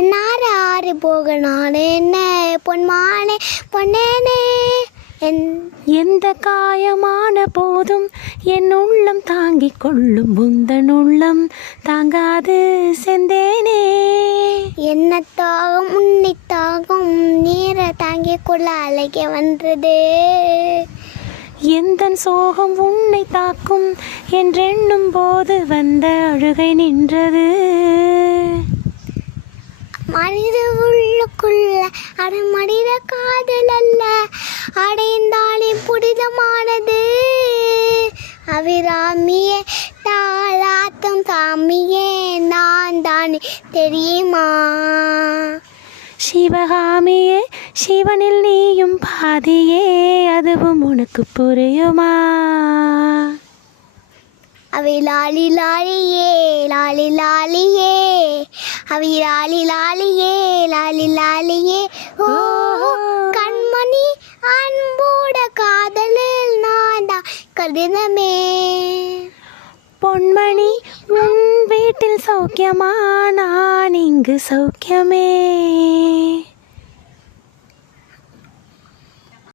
நாறு ஆறு போக நானே என்ன பொன்மானே பொன்னேனே. எந்த காயமான போதும் என் உள்ளம் தாங்கிக் கொள்ளும் உந்தன் உள்ளம் தாங்காது செந்தேனே. என்ன தாகம் உன்னை தாகம் நீரை தாங்கிக் கொள்ள அழகே வந்தது. எந்தன் சோகம் உன்னை தாக்கும் என்றெண்ணும் போது வந்த அழுகை நின்றது. மனித உள்ளுக்குள்ள அட மனித காதல் அல்ல அடைந்தாலே புனிதமானது. அபிராமியே தாளாத்தும் சாமியே நான் தானே தெரியுமா. சிவகாமியே சிவனில் நீயும் பாதியே அதுவும் உனக்கு புரியுமா. அவை லாலி லாலியே லாலி லாலியே அவை லாலி லாலியே லாலி லாலியே. ஓ கண்மணி அன்போட காதலில் நான் தான் கடிதமே. பொன்மணி உன் வீட்டில் சௌக்கியமா நான் இங்கு சௌக்கியமே.